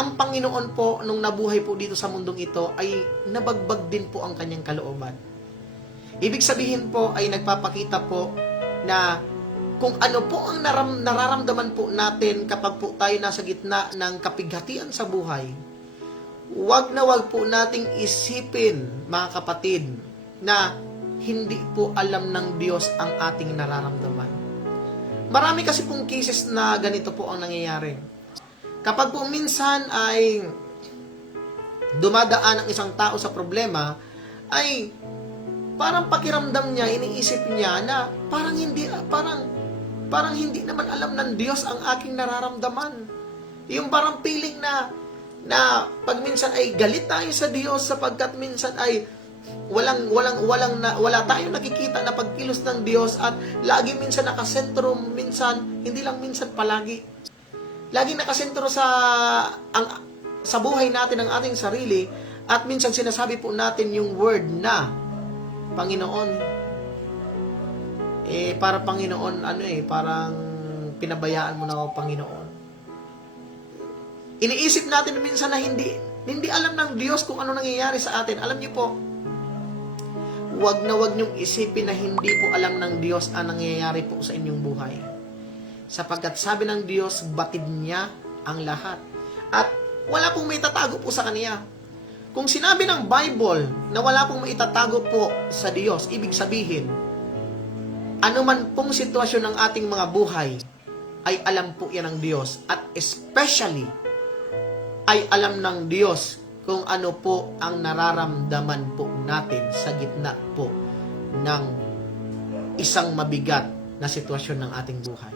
ang Panginoon po, nung nabuhay po dito sa mundong ito, ay nabagbag din po ang kanyang kalooban. Ibig sabihin po ay nagpapakita po na kung ano po ang nararamdaman po natin kapag po tayo nasa gitna ng kapighatian sa buhay, wag na wag po nating isipin, mga kapatid, na hindi po alam ng Diyos ang ating nararamdaman. Marami kasi pong cases na ganito po ang nangyayari. Kapag po minsan ay dumadaan ang isang tao sa problema, ay parang pakiramdam niya, iniisip niya na parang hindi naman alam ng Diyos ang aking nararamdaman. Yung parang feeling na pag minsan ay galit tayo sa Diyos sapagkat minsan ay wala tayong nakikita na pagkilos ng Diyos at lagi minsan nakasentro, minsan hindi lang minsan palagi. Lagi nakasentro sa buhay natin ang ating sarili at minsan sinasabi po natin yung word na Panginoon, para Panginoon, parang pinabayaan mo na ako, Panginoon. Iniisip natin minsan na hindi alam ng Diyos kung ano nangyayari sa atin. Alam niyo po, wag na wag niyong isipin na hindi po alam ng Diyos ang nangyayari po sa inyong buhay. Sapagkat sabi ng Diyos, batid niya ang lahat. At wala pong may tatago po sa Kanya. Kung sinabi ng Bible na wala pong maitatago po sa Diyos, ibig sabihin, anuman pong sitwasyon ng ating mga buhay, ay alam po yan ng Diyos. At especially, ay alam ng Diyos kung ano po ang nararamdaman po natin sa gitna po ng isang mabigat na sitwasyon ng ating buhay.